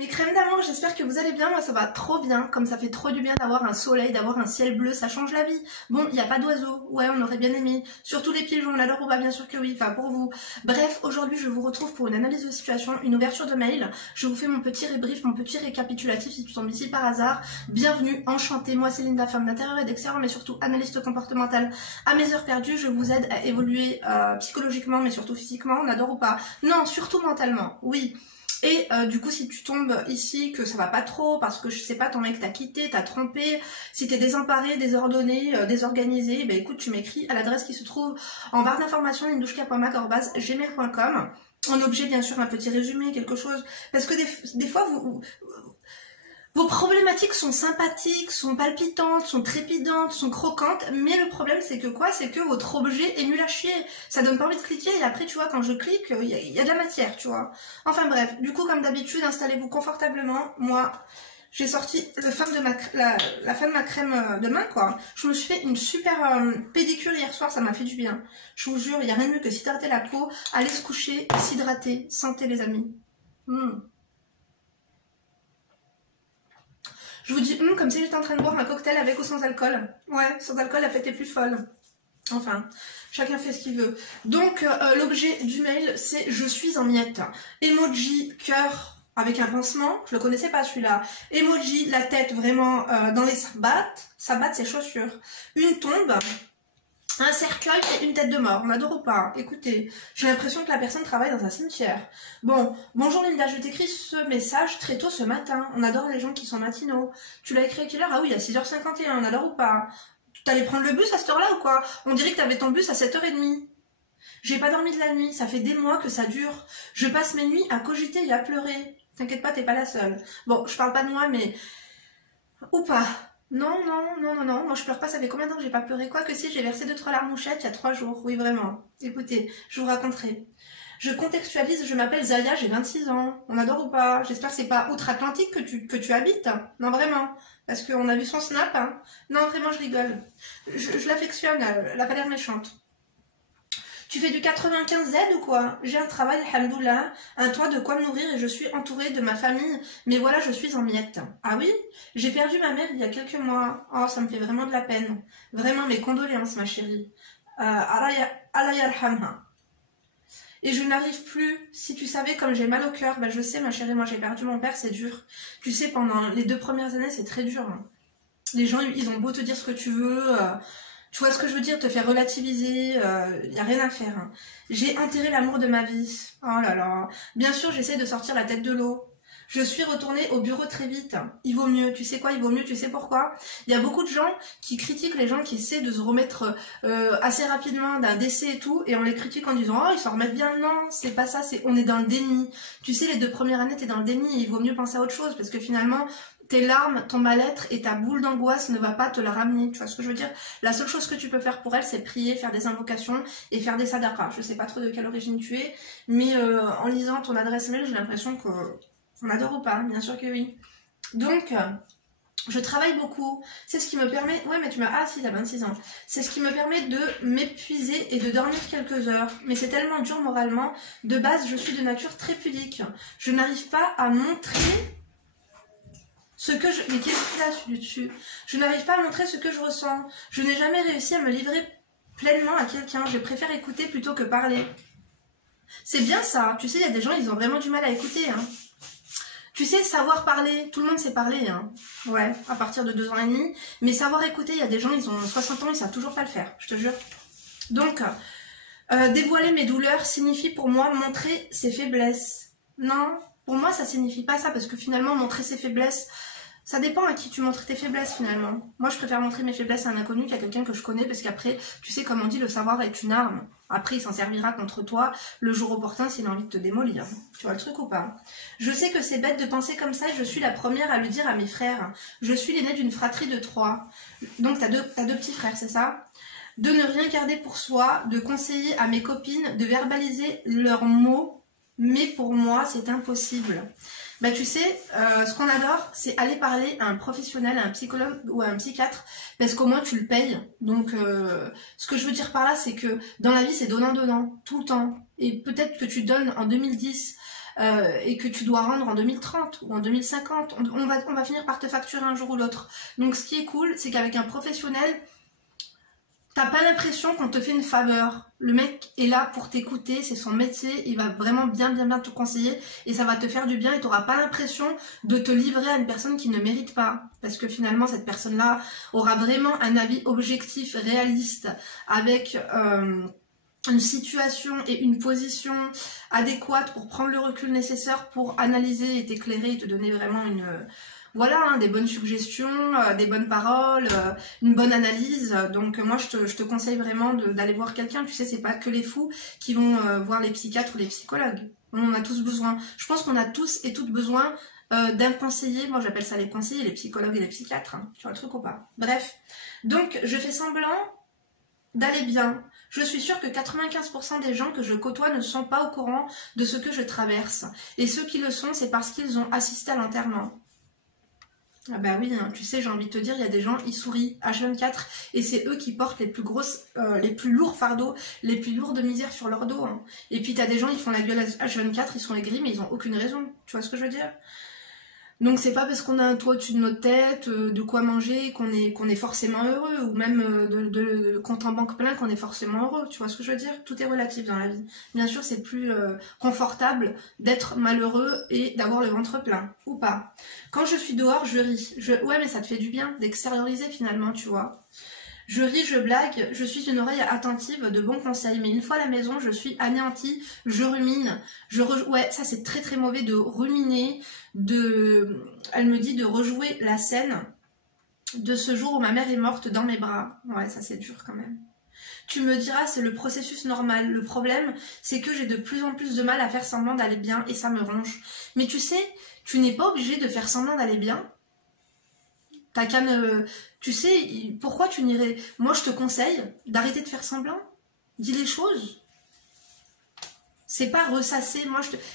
Mes crèmes d'amour, j'espère que vous allez bien, moi ça va trop bien, comme ça fait trop du bien d'avoir un soleil, d'avoir un ciel bleu, ça change la vie. Bon, il n'y a pas d'oiseaux, ouais on aurait bien aimé, surtout les pigeons, on adore ou pas, bien sûr que oui, enfin pour vous. Bref, aujourd'hui je vous retrouve pour une analyse de situation, une ouverture de mail, je vous fais mon petit débrief, mon petit récapitulatif si tu tombes ici par hasard. Bienvenue, enchantée, moi c'est Linda, femme d'intérieur et d'extérieur, mais surtout analyste comportementale. À mes heures perdues, je vous aide à évoluer psychologiquement, mais surtout physiquement, on adore ou pas. Non, surtout mentalement, oui. Et du coup si tu tombes ici que ça va pas trop parce que je sais pas ton mec t'a quitté, t'a trompé, si t'es désemparé, désordonné, désorganisé, ben écoute tu m'écris à l'adresse qui se trouve en barre d'informations lindouchka.mac@gmail.com. En objet bien sûr un petit résumé, quelque chose, parce que des fois vos problématiques sont sympathiques, sont palpitantes, sont trépidantes, sont croquantes, mais le problème c'est que quoi? C'est que votre objet est nul à chier. Ça donne pas envie de cliquer et après tu vois quand je clique, il y a de la matière, tu vois. Enfin bref, du coup comme d'habitude, installez-vous confortablement. Moi, j'ai sorti la fin de ma crème de main quoi. Je me suis fait une super pédicure hier soir, ça m'a fait du bien. Je vous jure, il n'y a rien de mieux que s'hydrater la peau, aller se coucher, s'hydrater. Santé les amis. Je vous dis comme si j'étais en train de boire un cocktail avec ou sans alcool. Ouais, sans alcool, la fête est plus folle. Enfin, chacun fait ce qu'il veut. Donc, l'objet du mail, c'est « Je suis en miettes ». Emoji, cœur avec un pansement. Je le connaissais pas celui-là. Emoji, la tête vraiment dans les sabates. Sabates, c'est chaussures. Une tombe. Un cercueil et une tête de mort, on adore ou pas? Écoutez, j'ai l'impression que la personne travaille dans un cimetière. Bon, bonjour Linda, je t'écris ce message très tôt ce matin. On adore les gens qui sont matinaux. Tu l'as écrit à quelle heure? Ah oui, à 6h51, on adore ou pas? T'allais prendre le bus à cette heure-là ou quoi? On dirait que t'avais ton bus à 7h30. J'ai pas dormi de la nuit, ça fait des mois que ça dure. Je passe mes nuits à cogiter et à pleurer. T'inquiète pas, t'es pas la seule. Bon, je parle pas de moi, mais... Ou pas. Non, moi je pleure pas, ça fait combien de temps que j'ai pas pleuré? Quoi que si, j'ai versé 2-3 larmouchettes il y a 3 jours, oui vraiment. Écoutez, je vous raconterai. Je contextualise, je m'appelle Zaya, j'ai 26 ans, on adore ou pas? J'espère que c'est pas outre-Atlantique que tu habites. Non vraiment, parce qu'on a vu son snap. Hein. Non vraiment je rigole. Je l'affectionne, elle a pas l'air méchante. Tu fais du 95Z ou quoi? J'ai un travail, alhamdoulilah, un toit de quoi me nourrir et je suis entourée de ma famille, mais voilà, je suis en miettes. Ah oui? J'ai perdu ma mère il y a quelques mois. Oh, ça me fait vraiment de la peine. Vraiment, mes condoléances, ma chérie. Allah yarhamha. Et je n'arrive plus, si tu savais comme j'ai mal au cœur, ben je sais ma chérie, moi j'ai perdu mon père, c'est dur. Tu sais, pendant les 2 premières années, c'est très dur. Hein. Les gens, ils ont beau te dire ce que tu veux... Tu vois ce que je veux dire, te faire relativiser, y a rien à faire. Hein. J'ai enterré l'amour de ma vie. Oh là là. Bien sûr, j'essaie de sortir la tête de l'eau. Je suis retournée au bureau très vite. Il vaut mieux. Tu sais quoi, il vaut mieux, tu sais pourquoi? Il y a beaucoup de gens qui critiquent les gens qui essaient de se remettre assez rapidement d'un décès et tout, et on les critique en disant « Oh, ils s'en remettent bien ». Non, c'est pas ça, on est dans le déni. Tu sais, les 2 premières années, t'es dans le déni, et il vaut mieux penser à autre chose, parce que finalement... Tes larmes, ton mal-être et ta boule d'angoisse ne va pas te la ramener, tu vois ce que je veux dire? La seule chose que tu peux faire pour elle, c'est prier, faire des invocations et faire des sadaqas. Je sais pas trop de quelle origine tu es, mais en lisant ton adresse mail, j'ai l'impression que on adore ou pas, bien sûr que oui. Donc, je travaille beaucoup, c'est ce qui me permet... Ouais, mais tu m'as... Ah si, t'as 26 ans. C'est ce qui me permet de m'épuiser et de dormir quelques heures. Mais c'est tellement dur moralement. De base, je suis de nature très pudique. Je n'arrive pas à montrer... Mais qu'est-ce qu'il a dessus? Je n'arrive pas à montrer ce que je ressens. Je n'ai jamais réussi à me livrer pleinement à quelqu'un. Je préfère écouter plutôt que parler. C'est bien ça. Tu sais, il y a des gens, ils ont vraiment du mal à écouter. Hein. Tu sais, savoir parler, tout le monde sait parler. Hein. Ouais, à partir de 2 ans et demi. Mais savoir écouter, il y a des gens, ils ont 60 ans, ils savent toujours pas le faire. Je te jure. Donc, dévoiler mes douleurs signifie pour moi montrer ses faiblesses. Non, pour moi, ça signifie pas ça. Parce que finalement, montrer ses faiblesses... Ça dépend à qui tu montres tes faiblesses finalement. Moi je préfère montrer mes faiblesses à un inconnu qu'à quelqu'un que je connais parce qu'après, tu sais comme on dit, le savoir est une arme. Après il s'en servira contre toi le jour opportun s'il a envie de te démolir. Tu vois le truc ou pas? Je sais que c'est bête de penser comme ça et je suis la première à le dire à mes frères. Je suis l'aînée d'une fratrie de 3. Donc t'as deux petits frères, c'est ça? De ne rien garder pour soi, de conseiller à mes copines de verbaliser leurs mots, mais pour moi c'est impossible. Bah tu sais, ce qu'on adore, c'est aller parler à un professionnel, à un psychologue ou à un psychiatre, parce qu'au moins tu le payes. Donc, ce que je veux dire par là, c'est que dans la vie, c'est donnant-donnant, tout le temps. Et peut-être que tu donnes en 2010 et que tu dois rendre en 2030 ou en 2050. On va finir par te facturer un jour ou l'autre. Donc ce qui est cool, c'est qu'avec un professionnel, t'as pas l'impression qu'on te fait une faveur. Le mec est là pour t'écouter, c'est son métier, il va vraiment bien te conseiller et ça va te faire du bien et t'auras pas l'impression de te livrer à une personne qui ne mérite pas. Parce que finalement, cette personne-là aura vraiment un avis objectif, réaliste, avec une situation et une position adéquate pour prendre le recul nécessaire pour analyser et t'éclairer et te donner vraiment une... Voilà, hein, des bonnes suggestions, des bonnes paroles, une bonne analyse. Donc moi, je te conseille vraiment d'aller voir quelqu'un. Tu sais, c'est pas que les fous qui vont voir les psychiatres ou les psychologues. On en a tous besoin. Je pense qu'on a tous et toutes besoin d'un conseiller. Moi, j'appelle ça les conseillers, les psychologues et les psychiatres. Hein. Tu vois le truc ou pas? Bref. Donc, je fais semblant d'aller bien. Je suis sûre que 95% des gens que je côtoie ne sont pas au courant de ce que je traverse. Et ceux qui le sont, c'est parce qu'ils ont assisté à l'enterrement. Ah bah oui, hein, tu sais, j'ai envie de te dire, il y a des gens, ils sourient H24 et c'est eux qui portent les plus grosses, les plus lourds fardeaux, les plus lourdes misères sur leur dos. Hein. Et puis t'as des gens, ils font la gueule H24, ils sont aigris, mais ils ont aucune raison. Tu vois ce que je veux dire? Donc c'est pas parce qu'on a un toit au-dessus de notre tête, de quoi manger, qu'on est forcément heureux, ou même de compte en banque plein qu'on est forcément heureux, tu vois ce que je veux dire? Tout est relatif dans la vie. Bien sûr c'est plus confortable d'être malheureux et d'avoir le ventre plein, ou pas. Quand je suis dehors, je ris. Ouais mais ça te fait du bien d'extérioriser finalement, tu vois. Je ris, je blague, je suis une oreille attentive de bons conseils, mais une fois à la maison, je suis anéantie, je rumine, ouais, ça c'est très très mauvais de ruminer, elle me dit de rejouer la scène de ce jour où ma mère est morte dans mes bras. Ouais, ça c'est dur quand même. Tu me diras, c'est le processus normal. Le problème, c'est que j'ai de plus en plus de mal à faire semblant d'aller bien et ça me ronge. Mais tu sais, tu n'es pas obligé de faire semblant d'aller bien. T'as qu'à ne... Tu sais, pourquoi tu n'irais... Moi, je te conseille d'arrêter de faire semblant. Dis les choses. C'est pas ressasser.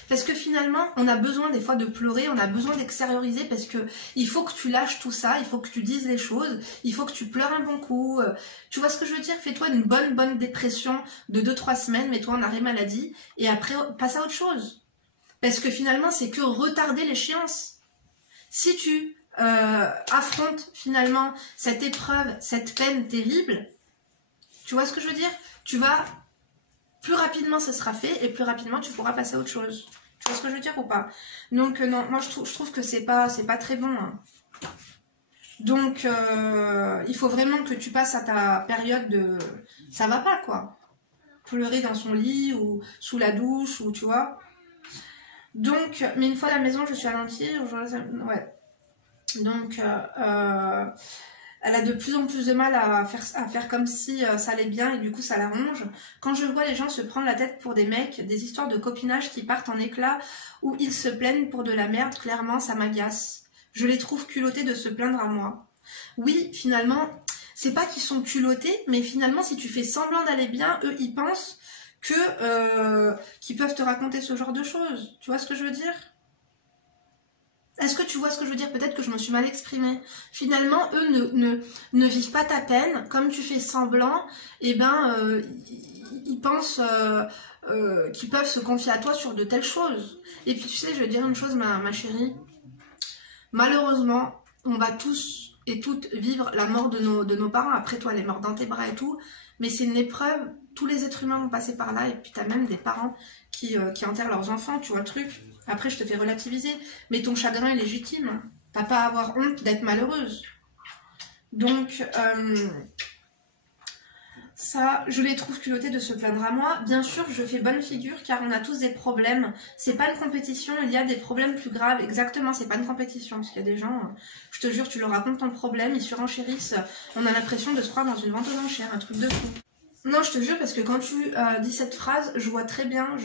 Parce que finalement, on a besoin des fois de pleurer, on a besoin d'extérioriser parce que il faut que tu lâches tout ça, il faut que tu dises les choses, il faut que tu pleures un bon coup. Tu vois ce que je veux dire? Fais-toi une bonne dépression de 2-3 semaines, mets-toi en arrêt maladie et après, passe à autre chose. Parce que finalement, c'est que retarder l'échéance. Si tu... affronte finalement cette épreuve, cette peine terrible, tu vois ce que je veux dire? Tu vas, plus rapidement ce sera fait et plus rapidement tu pourras passer à autre chose. Tu vois ce que je veux dire ou pas? Donc non, moi je trouve que c'est pas très bon. Hein. Donc il faut vraiment que tu passes à ta période de... Ça va pas quoi. Pleurer dans son lit ou sous la douche ou tu vois. Donc, mais une fois à la maison je suis alentie, ouais. Donc, elle a de plus en plus de mal à faire comme si ça allait bien et du coup ça la ronge. Quand je vois les gens se prendre la tête pour des mecs, des histoires de copinage qui partent en éclats où ils se plaignent pour de la merde, clairement ça m'agace. Je les trouve culottés de se plaindre à moi. Oui, finalement, c'est pas qu'ils sont culottés, mais finalement si tu fais semblant d'aller bien, eux ils pensent qu'ils peuvent te raconter ce genre de choses. Tu vois ce que je veux dire ? Est-ce que tu vois ce que je veux dire? Peut-être que je me suis mal exprimée. Finalement, eux ne vivent pas ta peine. Comme tu fais semblant, eh ben, ils pensent qu'ils peuvent se confier à toi sur de telles choses. Et puis tu sais, je vais te dire une chose, ma chérie. Malheureusement, on va tous et toutes vivre la mort de nos parents. Après toi, elle est morte dans tes bras et tout. Mais c'est une épreuve. Tous les êtres humains vont passer par là. Et puis tu as même des parents qui enterrent leurs enfants. Tu vois le truc? Après, je te fais relativiser, mais ton chagrin est légitime. T'as pas à avoir honte d'être malheureuse. Donc, ça, je les trouve culottés de se plaindre à moi. Bien sûr, je fais bonne figure, car on a tous des problèmes. C'est pas une compétition, il y a des problèmes plus graves. Exactement, c'est pas une compétition, parce qu'il y a des gens, je te jure, tu leur racontes ton problème, ils surenchérissent. On a l'impression de se croire dans une vente aux enchères, un truc de fou. Non, je te jure, parce que quand tu dis cette phrase, je vois très bien.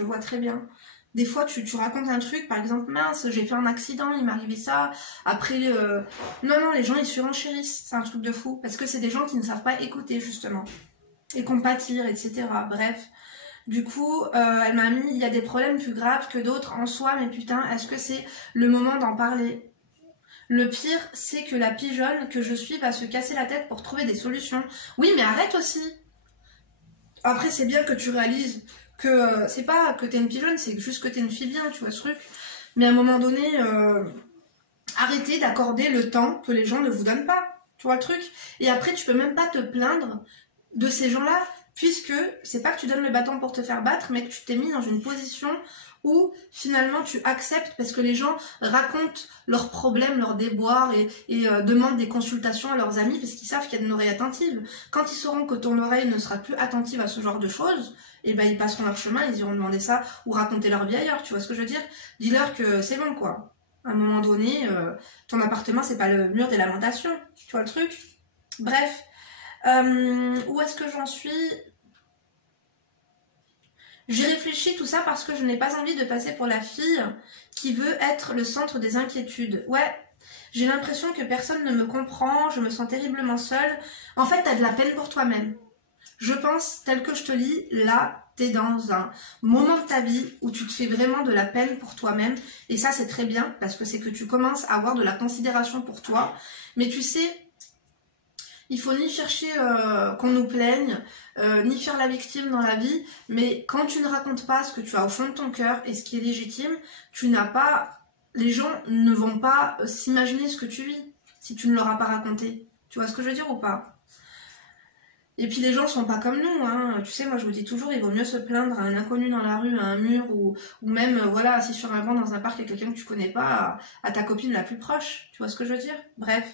Des fois, tu racontes un truc, par exemple, mince, j'ai fait un accident, il m'est arrivé ça. Après, non, les gens, ils surenchérissent. C'est un truc de fou. Parce que c'est des gens qui ne savent pas écouter, justement. Et compatir, etc. Bref. Du coup, elle m'a mis, il y a des problèmes plus graves que d'autres en soi, mais putain, est-ce que c'est le moment d'en parler? Le pire, c'est que la pigeonne que je suis va se casser la tête pour trouver des solutions. Oui, mais arrête aussi. Après, c'est bien que tu réalises que c'est pas que t'es une pigeonne, c'est juste que t'es une fille bien, tu vois ce truc. Mais à un moment donné, arrêtez d'accorder le temps que les gens ne vous donnent pas, tu vois le truc. Et après, tu peux même pas te plaindre de ces gens-là, puisque c'est pas que tu donnes le bâton pour te faire battre, mais que tu t'es mis dans une position où finalement tu acceptes parce que les gens racontent leurs problèmes, leurs déboires et demandent des consultations à leurs amis parce qu'ils savent qu'il y a une oreille attentive. Quand ils sauront que ton oreille ne sera plus attentive à ce genre de choses, et ben ils passeront leur chemin, ils iront demander ça ou raconter leur vie ailleurs, tu vois ce que je veux dire? Dis-leur que c'est bon quoi. À un moment donné, ton appartement c'est pas le mur des lamentations, tu vois le truc? Bref, où est-ce que j'en suis? J'ai réfléchi tout ça parce que je n'ai pas envie de passer pour la fille qui veut être le centre des inquiétudes. Ouais, j'ai l'impression que personne ne me comprend, je me sens terriblement seule. En fait, t'as de la peine pour toi-même. Je pense, tel que je te lis, là, t'es dans un moment de ta vie où tu te fais vraiment de la peine pour toi-même. Et ça, c'est très bien parce que c'est que tu commences à avoir de la considération pour toi. Mais tu sais, il faut ni chercher qu'on nous plaigne, ni faire la victime dans la vie, mais quand tu ne racontes pas ce que tu as au fond de ton cœur et ce qui est légitime, tu n'as pas... Les gens ne vont pas s'imaginer ce que tu vis si tu ne leur as pas raconté. Tu vois ce que je veux dire ou pas? Et puis les gens sont pas comme nous, hein. Tu sais, moi je vous dis toujours, il vaut mieux se plaindre à un inconnu dans la rue, à un mur, ou même, voilà, assis sur un banc dans un parc avec quelqu'un que tu connais pas, à ta copine la plus proche. Tu vois ce que je veux dire? Bref.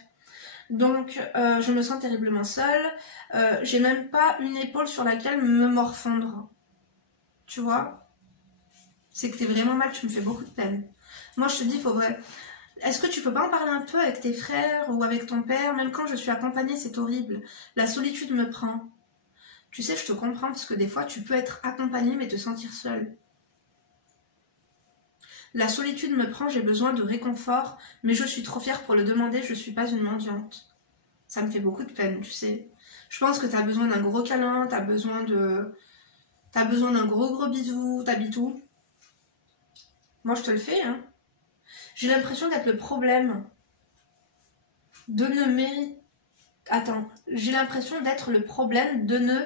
Donc, je me sens terriblement seule. J'ai même pas une épaule sur laquelle me morfondre. Tu vois? C'est que t'es vraiment mal, tu me fais beaucoup de peine. Moi, je te dis, faut vrai. Est-ce que tu peux pas en parler un peu avec tes frères ou avec ton père? Même quand je suis accompagnée, c'est horrible. La solitude me prend. Tu sais, je te comprends parce que des fois, tu peux être accompagnée mais te sentir seule. La solitude me prend, j'ai besoin de réconfort, mais je suis trop fière pour le demander, je suis pas une mendiante. Ça me fait beaucoup de peine, tu sais. Je pense que t'as besoin d'un gros câlin, t'as besoin d'un gros bisou, t'habites où? Moi, je te le fais, hein. J'ai l'impression d'être le problème. De ne mérite... Attends. J'ai l'impression d'être le problème de ne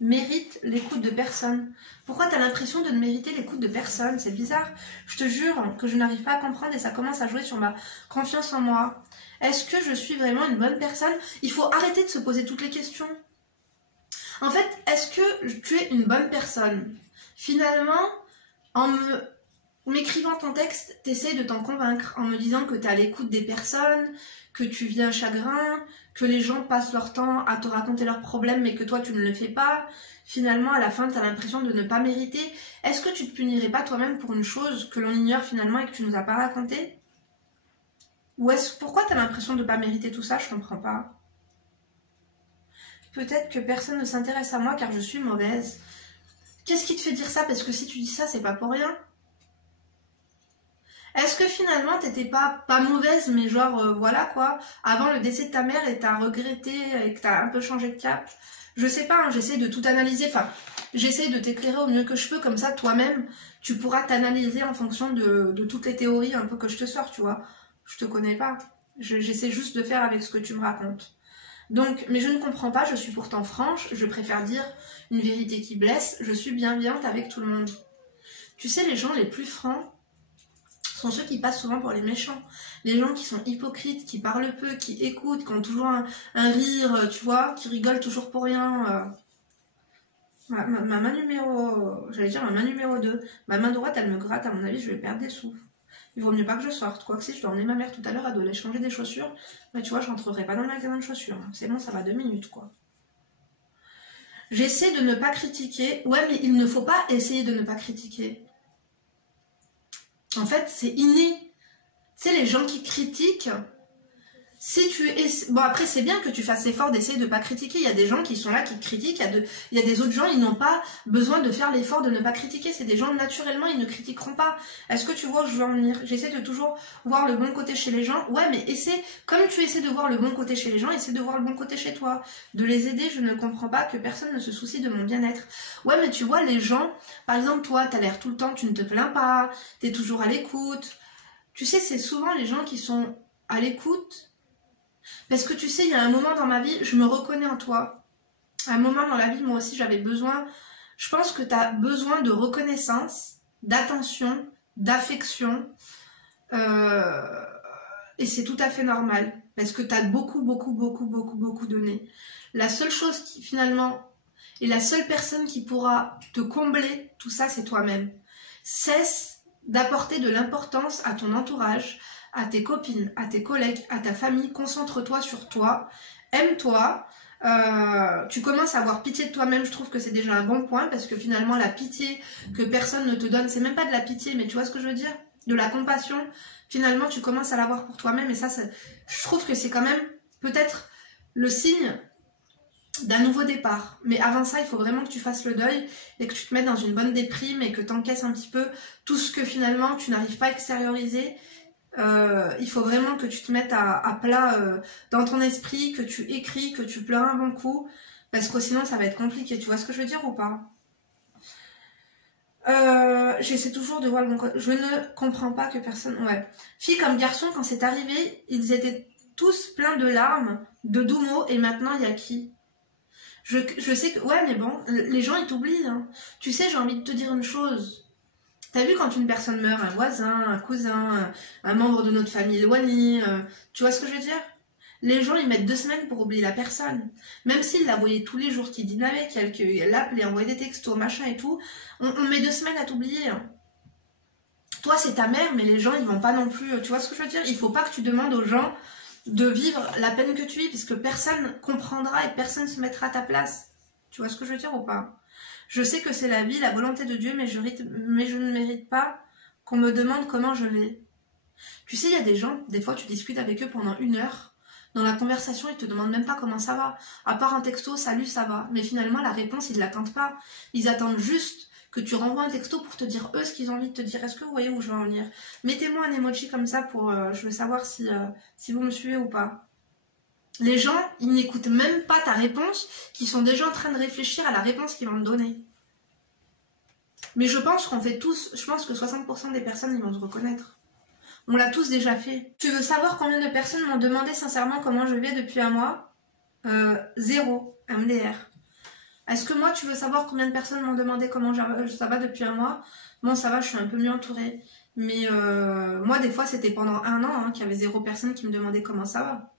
mérite l'écoute de personne. Pourquoi t'as l'impression de ne mériter l'écoute de personne? C'est bizarre. Je te jure que je n'arrive pas à comprendre et ça commence à jouer sur ma confiance en moi. Est-ce que je suis vraiment une bonne personne? Il faut arrêter de se poser toutes les questions. En fait, est-ce que tu es une bonne personne? Finalement, en m'écrivant ton texte, t'essayes de t'en convaincre en me disant que t'es à l'écoute des personnes, que tu vis un chagrin, que les gens passent leur temps à te raconter leurs problèmes mais que toi tu ne le fais pas. Finalement, à la fin, t'as l'impression de ne pas mériter. Est-ce que tu te punirais pas toi-même pour une chose que l'on ignore finalement et que tu nous as pas raconté? Ou pourquoi t'as l'impression de ne pas mériter tout ça? Je comprends pas. Peut-être que personne ne s'intéresse à moi car je suis mauvaise. Qu'est-ce qui te fait dire ça? Parce que si tu dis ça, c'est pas pour rien. Est-ce que finalement t'étais pas mauvaise, mais genre voilà quoi, avant le décès de ta mère et t'as regretté et que t'as un peu changé de cap? Je sais pas, hein, j'essaie de tout analyser, enfin j'essaie de t'éclairer au mieux que je peux, comme ça toi-même tu pourras t'analyser en fonction de toutes les théories un peu que je te sors, tu vois. Je te connais pas, j'essaie juste de faire avec ce que tu me racontes. Donc, mais je ne comprends pas, je suis pourtant franche, je préfère dire une vérité qui blesse, je suis bienveillante avec tout le monde. Tu sais, les gens les plus francs sont ceux qui passent souvent pour les méchants. Les gens qui sont hypocrites, qui parlent peu, qui écoutent, qui ont toujours un rire, tu vois, qui rigolent toujours pour rien. Ma main numéro... J'allais dire ma main numéro 2. Ma main droite, elle me gratte, à mon avis, je vais perdre des sous. Il vaut mieux pas que je sorte. Quoique si, je dois emmener ma mère tout à l'heure, elle doit aller changer des chaussures. Mais tu vois, je rentrerai pas dans le magasin de chaussures. C'est bon, ça va 2 minutes, quoi. J'essaie de ne pas critiquer. Ouais, mais il ne faut pas essayer de ne pas critiquer. En fait, c'est inné. Tu sais, les gens qui critiquent, si tu es... Bon, après, c'est bien que tu fasses l'effort d'essayer de ne pas critiquer. Il y a des gens qui sont là, qui critiquent. Il y a des autres gens, ils n'ont pas besoin de faire l'effort de ne pas critiquer. C'est des gens, naturellement, ils ne critiqueront pas. Est-ce que tu vois où je veux en venir? J'essaie de toujours voir le bon côté chez les gens. Ouais, mais essaie, comme tu essaies de voir le bon côté chez les gens, essaie de voir le bon côté chez toi. De les aider, je ne comprends pas que personne ne se soucie de mon bien-être. Ouais, mais tu vois, les gens, par exemple, toi, t'as l'air tout le temps, tu ne te plains pas, t'es toujours à l'écoute. Tu sais, c'est souvent les gens qui sont à l'écoute. Parce que tu sais, il y a un moment dans ma vie, je me reconnais en toi. À un moment dans la vie, moi aussi, j'avais besoin Je pense que tu as besoin de reconnaissance, d'attention, d'affection. Et c'est tout à fait normal. Parce que tu as beaucoup donné. La seule chose qui finalement... Et la seule personne qui pourra te combler tout ça, c'est toi-même. Cesse d'apporter de l'importance à ton entourage, à tes copines, à tes collègues, à ta famille. Concentre-toi sur toi. Aime-toi. Tu commences à avoir pitié de toi-même. Je trouve que c'est déjà un bon point parce que finalement, la pitié que personne ne te donne, c'est même pas de la pitié, mais tu vois ce que je veux dire? De la compassion. Finalement, tu commences à l'avoir pour toi-même. Et ça, je trouve que c'est quand même peut-être le signe d'un nouveau départ. Mais avant ça, il faut vraiment que tu fasses le deuil et que tu te mettes dans une bonne déprime et que tu encaisses un petit peu tout ce que finalement tu n'arrives pas à extérioriser. Il faut vraiment que tu te mettes à plat dans ton esprit, que tu écris, que tu pleures un bon coup, parce que sinon ça va être compliqué. Tu vois ce que je veux dire ou pas? J'essaie toujours de voir le bon côté. Je ne comprends pas que personne... Ouais. Filles comme garçons, quand c'est arrivé, ils étaient tous pleins de larmes, de doux mots, et maintenant il y a qui? Je sais que... Ouais, mais bon, les gens, ils t'oublient. Hein. Tu sais, j'ai envie de te dire une chose. T'as vu quand une personne meurt, un voisin, un cousin, un membre de notre famille éloigné, tu vois ce que je veux dire? Les gens, ils mettent 2 semaines pour oublier la personne. Même s'ils la voyaient tous les jours, qu'ils dînaient avec elle, qu'elle l'appelait, envoyait des textos, machin et tout, on met 2 semaines à t'oublier. Hein. Toi, c'est ta mère, mais les gens, ils vont pas non plus... Tu vois ce que je veux dire? Il faut pas que tu demandes aux gens de vivre la peine que tu vis, parce que personne comprendra et personne se mettra à ta place. Tu vois ce que je veux dire ou pas? Je sais que c'est la vie, la volonté de Dieu, mais je ne mérite pas qu'on me demande comment je vais. Tu sais, il y a des gens, des fois tu discutes avec eux pendant 1 heure, dans la conversation, ils te demandent même pas comment ça va. À part un texto, salut, ça va. Mais finalement, la réponse, ils ne l'attendent pas. Ils attendent juste que tu renvoies un texto pour te dire eux ce qu'ils ont envie de te dire. Est-ce que vous voyez où je veux en venir? Mettez-moi un emoji comme ça pour... je veux savoir si vous me suivez ou pas. Les gens, ils n'écoutent même pas ta réponse, qui sont déjà en train de réfléchir à la réponse qu'ils vont te donner. Mais je pense qu'on fait tous, je pense que 60% des personnes, ils vont se reconnaître. On l'a tous déjà fait. Tu veux savoir combien de personnes m'ont demandé sincèrement comment je vais depuis un mois? 0, MDR. Est-ce que moi, tu veux savoir combien de personnes m'ont demandé comment ça va depuis un mois? Bon, ça va, je suis un peu mieux entourée. Mais moi, des fois, c'était pendant 1 an qu'il y avait 0 personne qui me demandait comment ça va.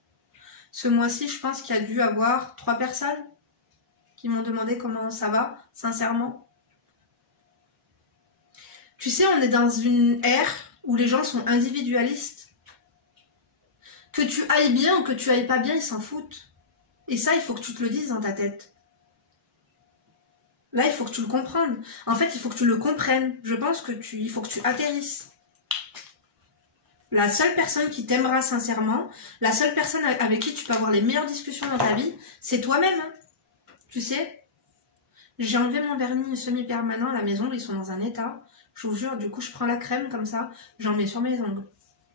Ce mois-ci, je pense qu'il y a dû avoir 3 personnes qui m'ont demandé comment ça va, sincèrement. Tu sais, on est dans une ère où les gens sont individualistes. Que tu ailles bien ou que tu ailles pas bien, ils s'en foutent. Et ça, il faut que tu te le dises dans ta tête. Là, il faut que tu le comprennes. En fait, il faut que tu le comprennes. Je pense que il faut que tu atterrisses. La seule personne qui t'aimera sincèrement, la seule personne avec qui tu peux avoir les meilleures discussions dans ta vie, c'est toi-même. Hein. Tu sais, j'ai enlevé mon vernis semi-permanent à la maison, ils sont dans un état. Je vous jure, du coup, je prends la crème comme ça, j'en mets sur mes ongles.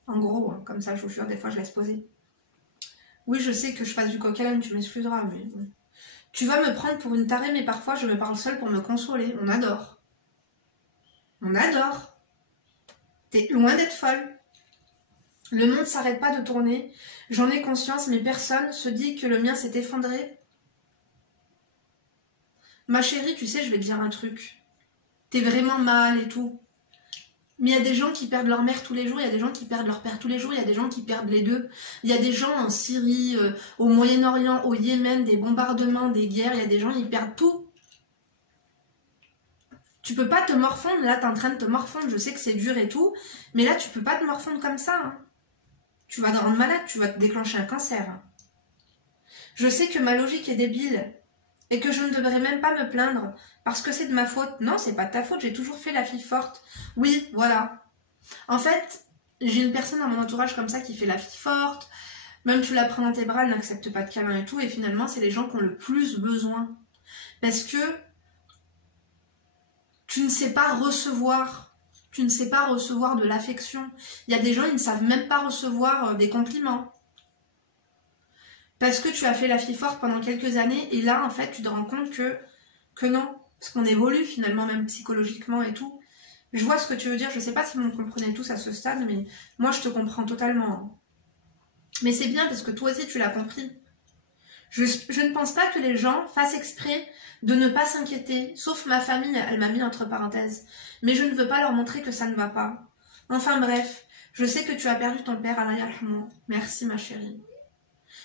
En gros, hein, comme ça, je vous jure, des fois, je laisse poser. Oui, je sais que je fasse du coq à l'âne, tu m'excuseras, mais... Tu vas me prendre pour une tarée, mais parfois, je me parle seule pour me consoler. On adore. On adore. T'es loin d'être folle. Le monde s'arrête pas de tourner. J'en ai conscience, mais personne se dit que le mien s'est effondré. Ma chérie, tu sais, je vais te dire un truc. T'es vraiment mal et tout. Mais il y a des gens qui perdent leur mère tous les jours, il y a des gens qui perdent leur père tous les jours, il y a des gens qui perdent les deux. Il y a des gens en Syrie, au Moyen-Orient, au Yémen, des bombardements, des guerres, il y a des gens, ils perdent tout. Tu peux pas te morfondre, là t'es en train de te morfondre, je sais que c'est dur et tout, mais là tu peux pas te morfondre comme ça. Hein. Tu vas te rendre malade, tu vas te déclencher un cancer. Hein. Je sais que ma logique est débile et que je ne devrais même pas me plaindre parce que c'est de ma faute. Non, c'est pas de ta faute, j'ai toujours fait la fille forte. Oui, voilà. En fait, j'ai une personne dans mon entourage comme ça qui fait la fille forte. Même tu la prends dans tes bras, elle n'accepte pas de câlin et tout. Et finalement, c'est les gens qui ont le plus besoin. Parce que tu ne sais pas recevoir. Tu ne sais pas recevoir de l'affection. Il y a des gens, ils ne savent même pas recevoir des compliments. Parce que tu as fait la fille forte pendant quelques années. Et là, en fait, tu te rends compte que non. Parce qu'on évolue finalement, même psychologiquement et tout. Je vois ce que tu veux dire. Je sais pas si vous me comprenez tous à ce stade, mais moi, je te comprends totalement. Mais c'est bien parce que toi aussi, tu l'as compris. Je ne pense pas que les gens fassent exprès de ne pas s'inquiéter, sauf ma famille, elle m'a mis entre parenthèses. Mais je ne veux pas leur montrer que ça ne va pas. Enfin bref, je sais que tu as perdu ton père, Allah yarhamou. Merci ma chérie.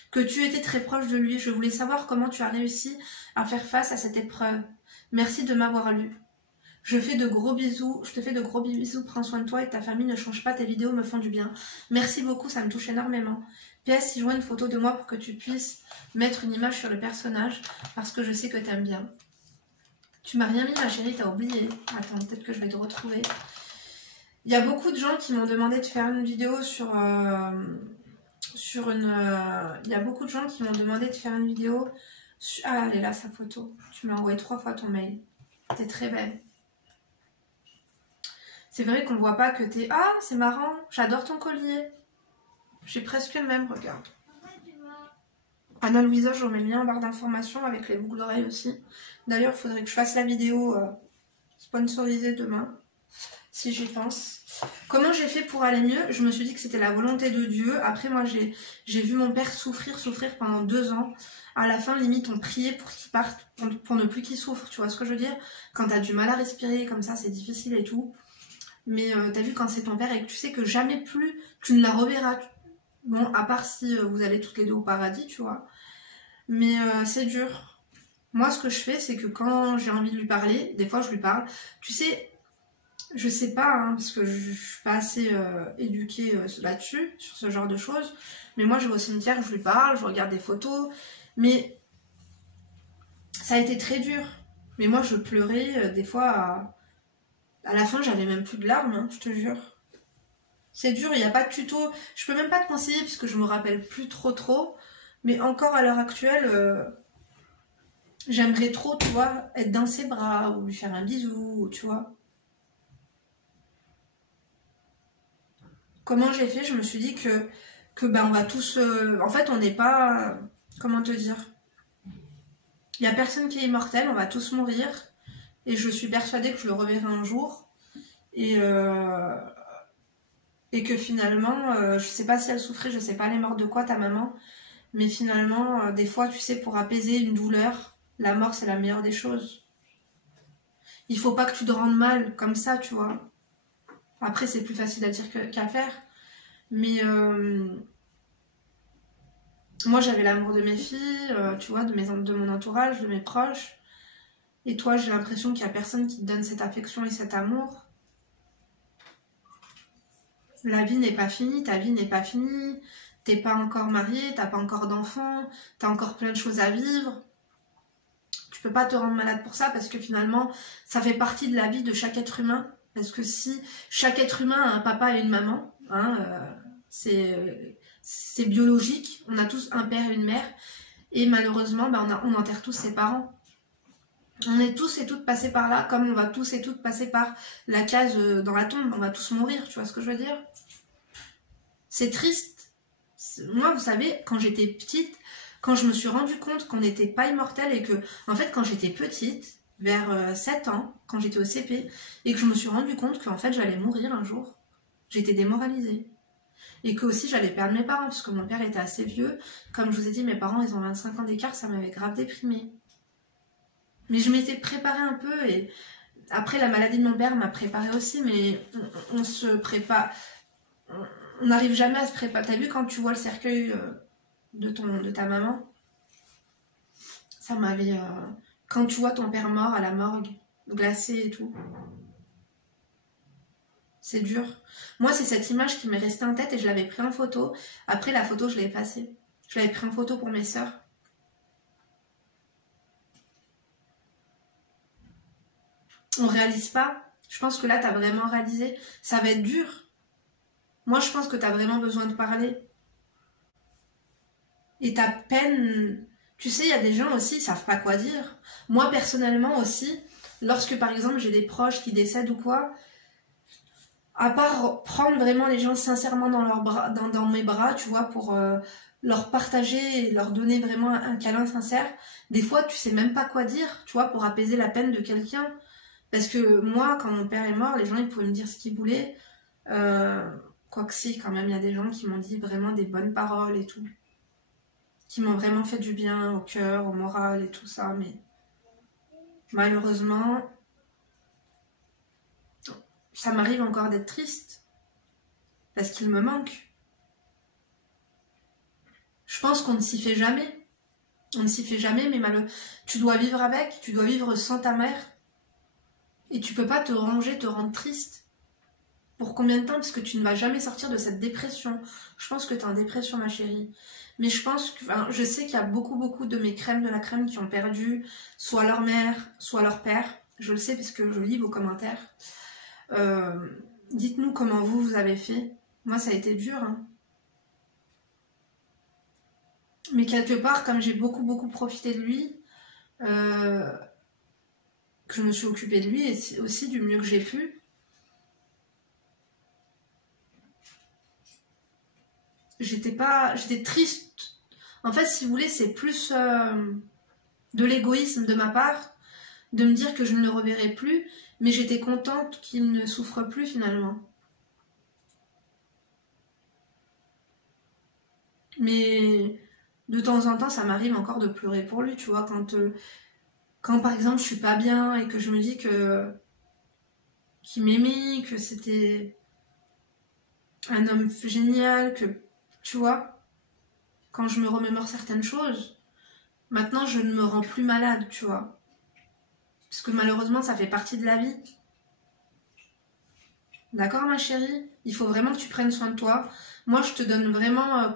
Que tu étais très proche de lui, je voulais savoir comment tu as réussi à faire face à cette épreuve. Merci de m'avoir lu. Je te fais de gros bisous, prends soin de toi et de ta famille, ne change pas, tes vidéos me font du bien. Merci beaucoup, ça me touche énormément. PS, si je vois une photo de moi pour que tu puisses mettre une image sur le personnage, parce que je sais que t'aimes bien. Tu m'as rien mis ma chérie, t'as oublié. Attends, peut-être que je vais te retrouver. Il y a beaucoup de gens qui m'ont demandé de faire une vidéo sur... Il y a beaucoup de gens qui m'ont demandé de faire une vidéo... Ah, elle est là, sa photo. Tu m'as envoyé 3 fois ton mail. T'es très belle. C'est vrai qu'on voit pas que t'es... Ah, c'est marrant, j'adore ton collier. J'ai presque le même, regarde. Anna Louisa, je remets le lien en barre d'informations avec les boucles d'oreilles aussi. D'ailleurs, il faudrait que je fasse la vidéo sponsorisée demain, si j'y pense. Comment j'ai fait pour aller mieux? Je me suis dit que c'était la volonté de Dieu. Après, moi, j'ai vu mon père souffrir pendant 2 ans. À la fin, limite, on priait pour qu'il parte, pour ne plus qu'il souffre. Tu vois ce que je veux dire? Quand t'as du mal à respirer comme ça, c'est difficile et tout. Mais t'as vu, quand c'est ton père et que tu sais que jamais plus tu ne la reverras. Bon, à part si vous allez toutes les deux au paradis, tu vois. Mais c'est dur. Moi, ce que je fais, c'est que quand j'ai envie de lui parler, des fois, je lui parle. Tu sais, je sais pas, hein, parce que je suis pas assez éduquée là-dessus, sur ce genre de choses. Mais moi, je vais au cimetière, je lui parle, je regarde des photos. Mais ça a été très dur. Mais moi, je pleurais des fois... À la fin, j'avais même plus de larmes, hein, je te jure. C'est dur, il n'y a pas de tuto. Je peux même pas te conseiller parce que je me rappelle plus trop. Mais encore à l'heure actuelle, j'aimerais trop, tu vois, être dans ses bras ou lui faire un bisou, tu vois. Comment j'ai fait? Je me suis dit que ben, on va tous... en fait, on n'est pas... Comment te dire? Il n'y a personne qui est immortel, on va tous mourir. Et je suis persuadée que je le reverrai un jour. Et que finalement, je sais pas si elle souffrait, je sais pas elle est morte de quoi ta maman, mais finalement, des fois, tu sais, pour apaiser une douleur, la mort c'est la meilleure des choses. Il faut pas que tu te rendes mal comme ça, tu vois. Après, c'est plus facile à dire qu'à faire, mais moi j'avais l'amour de mes filles, tu vois, de mon entourage, de mes proches, et toi j'ai l'impression qu'il y a personne qui te donne cette affection et cet amour. La vie n'est pas finie, ta vie n'est pas finie, t'es pas encore marié, t'as pas encore d'enfants, t'as encore plein de choses à vivre. Tu peux pas te rendre malade pour ça parce que finalement, ça fait partie de la vie de chaque être humain. Parce que si chaque être humain a un papa et une maman, hein, c'est biologique, on a tous un père et une mère, et malheureusement, ben, on enterre tous ses parents. On est tous et toutes passés par là, comme on va tous et toutes passer par la case dans la tombe, on va tous mourir, tu vois ce que je veux dire? C'est triste. Moi, vous savez, quand j'étais petite, quand je me suis rendu compte qu'on n'était pas immortel et que, en fait, quand j'étais petite, vers 7 ans, quand j'étais au CP, et que je me suis rendu compte qu'en fait, j'allais mourir un jour, j'étais démoralisée. Et que aussi, j'allais perdre mes parents, parce que mon père était assez vieux. Comme je vous ai dit, mes parents, ils ont 25 ans d'écart, ça m'avait grave déprimée. Mais je m'étais préparée un peu, et après, la maladie de mon père m'a préparée aussi, mais on se prépare... On n'arrive jamais à se préparer. T'as vu quand tu vois le cercueil de ta maman? Ça m'avait... Quand tu vois ton père mort à la morgue, glacé et tout. C'est dur. Moi, c'est cette image qui m'est restée en tête et je l'avais pris en photo. Après, la photo, je l'ai effacée. Je l'avais pris en photo pour mes sœurs. On réalise pas. Je pense que là, t'as vraiment réalisé. Ça va être dur. Moi, je pense que t'as vraiment besoin de parler. Et ta peine... Tu sais, il y a des gens aussi, ils savent pas quoi dire. Moi, personnellement aussi, lorsque, par exemple, j'ai des proches qui décèdent ou quoi, à part prendre vraiment les gens sincèrement dans leurs bras, dans mes bras, tu vois, pour leur partager et leur donner vraiment un câlin sincère, des fois, tu sais même pas quoi dire, tu vois, pour apaiser la peine de quelqu'un. Parce que moi, quand mon père est mort, les gens, ils pouvaient me dire ce qu'ils voulaient. Quoique si, quand même, il y a des gens qui m'ont dit vraiment des bonnes paroles et tout. qui m'ont vraiment fait du bien au cœur, au moral et tout ça, mais malheureusement, ça m'arrive encore d'être triste, parce qu'il me manque. Je pense qu'on ne s'y fait jamais. On ne s'y fait jamais, mais tu dois vivre avec, tu dois vivre sans ta mère. Et tu peux pas te ranger, te rendre triste. Pour combien de temps? Parce que tu ne vas jamais sortir de cette dépression. Je pense que tu es en dépression, ma chérie. Mais je pense que, enfin, je sais qu'il y a beaucoup de mes crèmes de la crème qui ont perdu soit leur mère, soit leur père. Je le sais parce que je lis vos commentaires. Dites-nous comment vous avez fait. Moi, ça a été dur, hein. Mais quelque part, comme j'ai beaucoup profité de lui, que je me suis occupée de lui et aussi du mieux que j'ai pu, j'étais triste. En fait, si vous voulez, c'est plus de l'égoïsme de ma part, de me dire que je ne le reverrai plus, mais j'étais contente qu'il ne souffre plus finalement. Mais de temps en temps, ça m'arrive encore de pleurer pour lui, tu vois, quand par exemple je suis pas bien et que je me dis qu'il m'aimait, que c'était un homme génial, que, tu vois, quand je me remémore certaines choses, maintenant je ne me rends plus malade, tu vois. Parce que malheureusement, ça fait partie de la vie. D'accord, ma chérie? Il faut vraiment que tu prennes soin de toi. Moi, je te donne vraiment,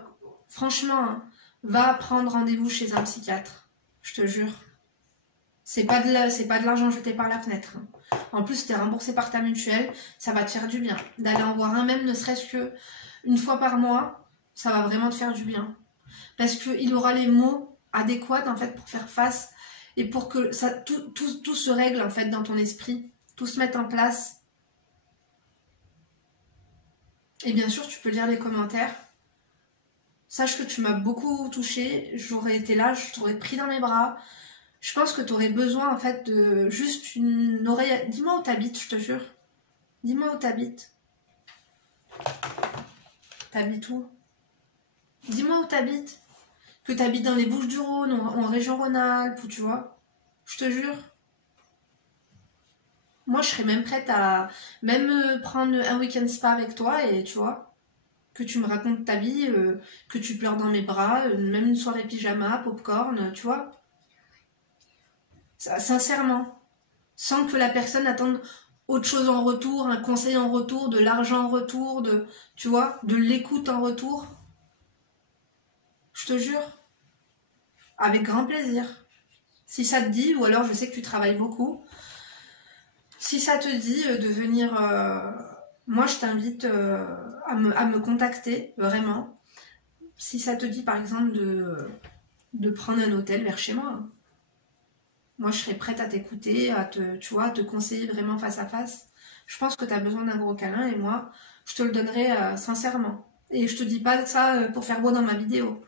franchement, hein, va prendre rendez-vous chez un psychiatre. Je te jure. C'est pas de l'argent jeté par la fenêtre, hein. En plus, t'es remboursé par ta mutuelle, ça va te faire du bien. D'aller en voir un, même ne serait-ce que une fois par mois, ça va vraiment te faire du bien. Parce qu'il aura les mots adéquats, en fait, pour faire face et pour que tout se règle, en fait, dans ton esprit. Tout se mette en place. Et bien sûr, tu peux lire les commentaires. Sache que tu m'as beaucoup touchée. J'aurais été là, je t'aurais pris dans mes bras. Je pense que tu aurais besoin, en fait, de juste une oreille. Dis-moi où t'habites, je te jure. Dis-moi où t'habites. T'habites où? Dis-moi où t'habites. Que t'habites dans les Bouches-du-Rhône, en région Rhône-Alpes, ou tu vois. Je te jure. Moi, je serais même prête à même prendre un week-end spa avec toi et tu vois, que tu me racontes ta vie, que tu pleures dans mes bras, même une soirée pyjama, popcorn, tu vois. Sincèrement. Sans que la personne attende autre chose en retour, un conseil en retour, de l'argent en retour, tu vois, de l'écoute en retour. Je te jure. Avec grand plaisir. Si ça te dit, ou alors je sais que tu travailles beaucoup. Si ça te dit de venir, moi je t'invite à me contacter, vraiment. Si ça te dit par exemple de prendre un hôtel vers chez moi. Moi je serais prête à t'écouter, tu vois, à te conseiller vraiment face à face. Je pense que tu as besoin d'un gros câlin et moi je te le donnerai sincèrement. Et je te dis pas ça pour faire beau dans ma vidéo.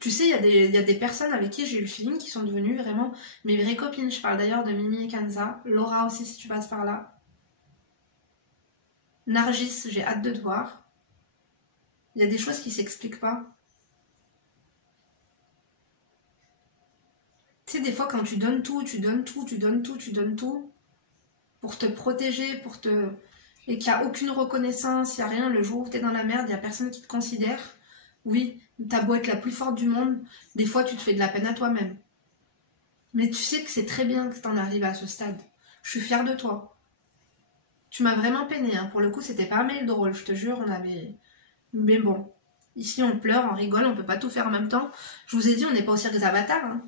Tu sais, il y a des personnes avec qui j'ai eu le feeling qui sont devenues vraiment mes vraies copines. Je parle d'ailleurs de Mimi et Kanza. Laura aussi, si tu passes par là. Nargis, j'ai hâte de te voir. Il y a des choses qui s'expliquent pas. Tu sais, des fois, quand tu donnes tout, pour te protéger, et qu'il n'y a aucune reconnaissance, il n'y a rien, le jour où tu es dans la merde, il n'y a personne qui te considère. Oui, t'as beau être la plus forte du monde, des fois tu te fais de la peine à toi-même. Mais tu sais que c'est très bien que t'en arrives à ce stade. Je suis fière de toi. Tu m'as vraiment peiné, hein. Pour le coup, c'était pas un mail drôle, je te jure, on avait... Mais bon, ici on pleure, on rigole, on peut pas tout faire en même temps. Je vous ai dit, on n'est pas au cirque des avatars, hein.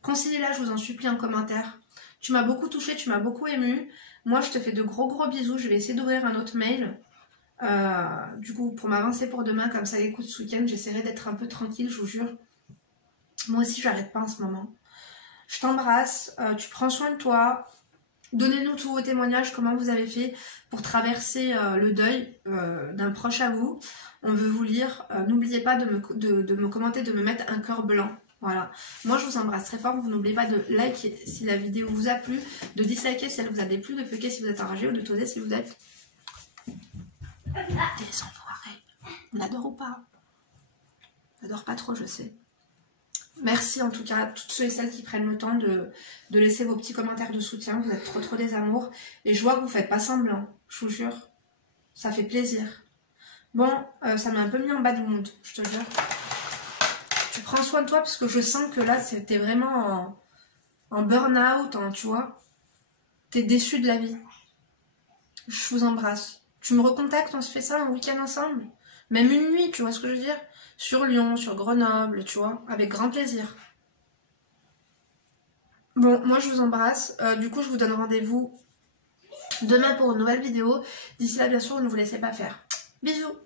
Conseillez-la, je vous en supplie, en commentaire. Tu m'as beaucoup touchée, tu m'as beaucoup émue. Moi, je te fais de gros bisous. Je vais essayer d'ouvrir un autre mail. Du coup, pour m'avancer pour demain, comme ça, écoute, ce week-end, j'essaierai d'être un peu tranquille, je vous jure. Moi aussi, j'arrête pas en ce moment. Je t'embrasse, tu prends soin de toi. Donnez-nous tous vos témoignages, comment vous avez fait pour traverser le deuil d'un proche à vous. On veut vous lire. N'oubliez pas de me commenter, de me mettre un cœur blanc. Voilà. Moi, je vous embrasse très fort. Vous n'oubliez pas de liker si la vidéo vous a plu, de disliker si elle vous a déplu, de cliquer si vous êtes enragé ou de toser si vous êtes des enfoirés. On adore ou pas? J'adore pas trop, je sais. Merci en tout cas à toutes ceux et celles qui prennent le temps de laisser vos petits commentaires de soutien. Vous êtes trop des amours. Et je vois que vous faites pas semblant, je vous jure. Ça fait plaisir. Bon, ça m'a un peu mis en bad mood, je te jure. Tu prends soin de toi parce que je sens que là, t'es vraiment en burn-out, tu vois. T'es déçu de la vie. Je vous embrasse. Tu me recontactes, on se fait ça un week-end ensemble. Même une nuit, tu vois ce que je veux dire? Sur Lyon, sur Grenoble, tu vois, avec grand plaisir. Bon, moi je vous embrasse. Du coup, je vous donne rendez-vous demain pour une nouvelle vidéo. D'ici là, bien sûr, ne vous laissez pas faire. Bisous!